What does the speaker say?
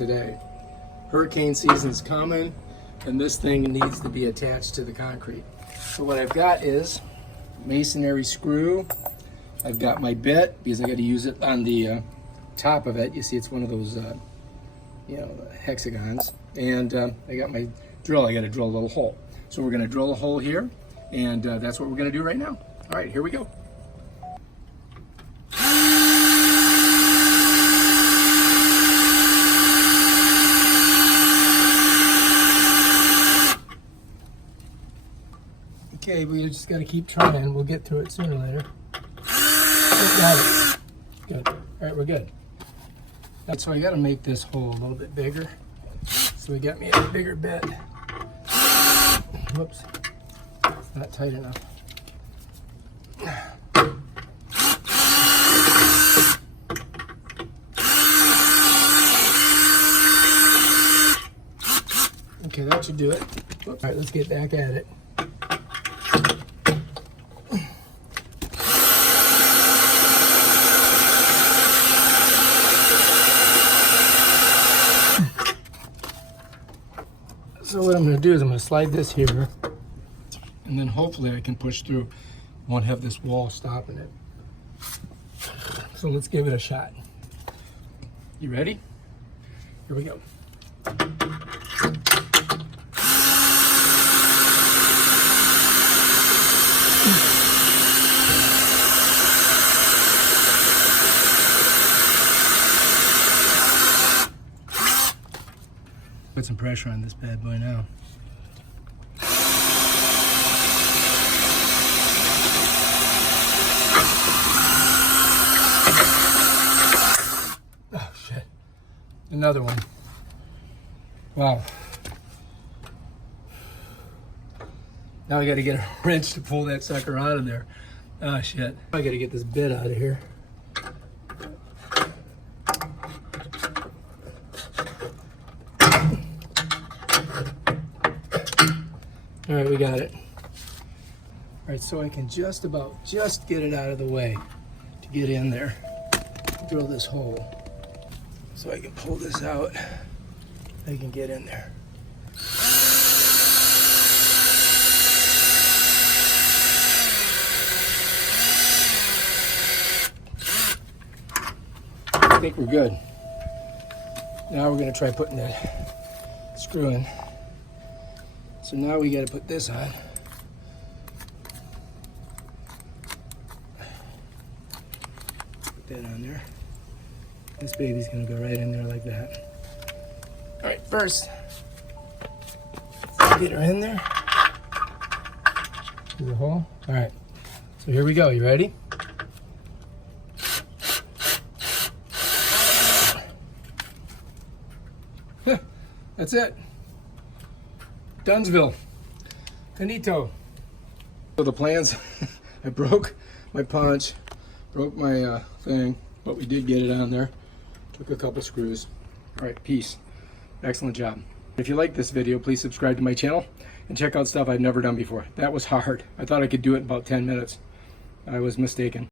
today. Hurricane season's coming, and this thing needs to be attached to the concrete. So what I've got is masonry screw. I've got my bit because I got to use it on the top of it. You see, it's one of those, hexagons. And I got my drill. I got to drill a little hole. So we're going to drill a hole here, and that's what we're going to do right now. All right, here we go. Okay, we just got to keep trying. We'll get to it sooner or later. Oh, got it. Good. All right, we're good. So I got to make this hole a little bit bigger. So we got me a bigger bit. Whoops. It's not tight enough. Okay, that should do it. All right, let's get back at it. So what I'm going to do is I'm going to slide this here, and then hopefully I can push through. Won't have this wall stopping it. So let's give it a shot. You ready? Here we go. Put some pressure on this bad boy now. Oh shit. Another one. Wow. Now I gotta get a wrench to pull that sucker out of there. Oh shit. I gotta get this bit out of here. All right, we got it. All right, so I can just get it out of the way to get in there. Drill this hole so I can pull this out. I can get in there. I think we're good. Now we're gonna try putting that screw in. So now we got to put this on. Put that on there. This baby's going to go right in there like that. All right, first, get her in there. Through the hole. All right, so here we go. You ready? That's it. Dunsville, finito. So the plans, I broke my punch, broke my thing, but we did get it on there. Took a couple screws. All right, peace. Excellent job. If you like this video, please subscribe to my channel and check out stuff I've never done before. That was hard. I thought I could do it in about 10 minutes. I was mistaken.